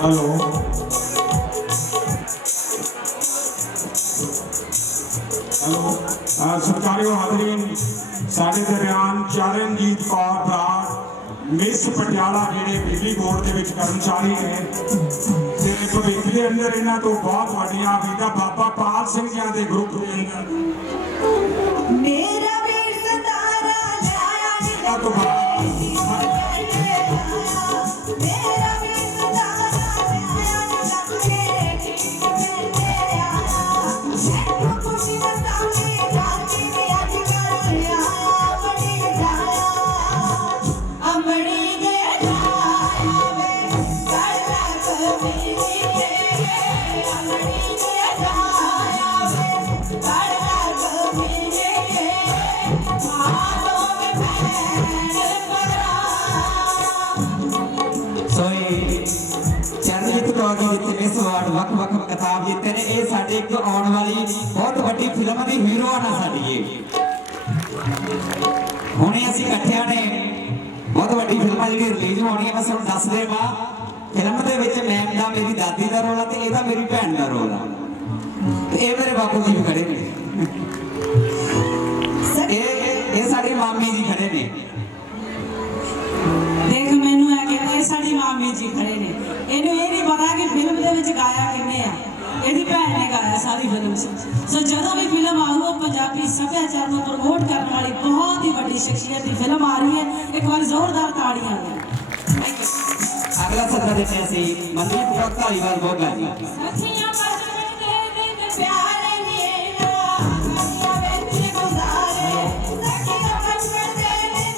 Hello hello ਅਹ ਸਤਿਕਾਰਯੋਗ ਹਾਜ਼ਰੀਨ ਸਾਡੇ ਦਰਮਿਆਨ ਚਰਨਜੀਤ ਕੌਰ ਬਰਾੜ ਮਿਸ ਪਟਿਆਲਾ ਜਿਹੜੇ ਬਿਜਲੀ ਬੋਰਡ ਦੇ ਵਿੱਚ ਕਰਮਚਾਰੀ ਨੇ ਤੇ ਭਵਿੱਖ ਦੇ ਅੰਦਰ ਇਹਨਾਂ ਤੋਂ ਬਹੁਤ ਵੱਡੀਆਂ ਉਮੀਦਾਂ ਬਾਬਾ ਪਾਲ ਸਿੰਘ ਜੀ ਦੇ ਗਰੁੱਪ ਦੇ ਅੰਦਰ। ਮੇਰਾ ਵੀਰ ਸਤਾਰਾ ਲਿਆਇਆ ਨੀ ਤੋਂ ਬਾਅਦ ਨੇ ਸਵਾਰਡ ਵੱਖ ਵੱਖ ਕਿਤਾਬ ਜਿੱਤੇ ਨੇ। ਇਹ ਸਾਡੇ ਇੱਕ ਆਉਣ ਵਾਲੀ ਬਹੁਤ ਵੱਡੀ ਫਿਲਮ ਦੀ ਹੀਰੋਇਨ ਆ ਸਾਡੀ ਇਹ। ਹੁਣੇ ਅਸੀਂ ਇਕੱਠਿਆਂ ਨੇ ਬਹੁਤ ਵੱਡੀ ਫਿਲਮਾਂ ਜਿਹੜੀ ਰਿਲੀਜ਼ ਹੋਣੀਆਂ ਮੈਂ ਤੁਹਾਨੂੰ ਦੱਸ ਦੇਵਾਂ। ਫਿਲਮ ਦੇ ਵਿੱਚ ਮੈਮ ਦਾ ਮੇਰੀ ਦਾਦੀ ਦਾ ਰੋਲ ਆ ਤੇ ਇਹਦਾ ਮੇਰੀ ਭੈਣ ਦਾ ਰੋਲ ਆ। ਤੇ ਇਹ ਮੇਰੇ ਬਾਪੂ ਜੀ ਵੀ ਖੜੇ ਨੇ। ਇਹ ਇਹ ਸਾਡੀ ਮਾਮੀ ਜੀ ਖੜੇ ਨੇ। ਪੰਜਾਬੀ ਸੱਭਿਆਚਾਰ ਨੂੰ ਪ੍ਰਮੋਟ ਕਰਨ ਵਾਲੀ ਬਹੁਤ ਹੀ ਵੱਡੀ ਸ਼ਖਸੀਅਤ ਦੀ ਫਿਲਮ ਆ ਰਹੀ ਹੈ ਇੱਕ ਵਾਰ ਜ਼ੋਰਦਾਰ ਤਾੜੀਆਂ ਦਿਓ ਅਗਲਾ ਸੱਦਾ ਦਿੱਤੇ ਅਸੀਂ ਮਨਦੀਪ ਕੌਰ ਧਾਲੀਵਾਲ ਬੋਗਾ ਜੀ ਸਖੀਆਂ ਬਚਪਨ ਦੇ ਦਿਨ ਪਿਆਰੇ ਨੇ ਨਾ ਕਨੀਆਂ ਵਿੱਚ ਗੁਜ਼ਾਰੇ ਸਖੀਆਂ ਬਚਪਨ ਦੇ ਦਿਨ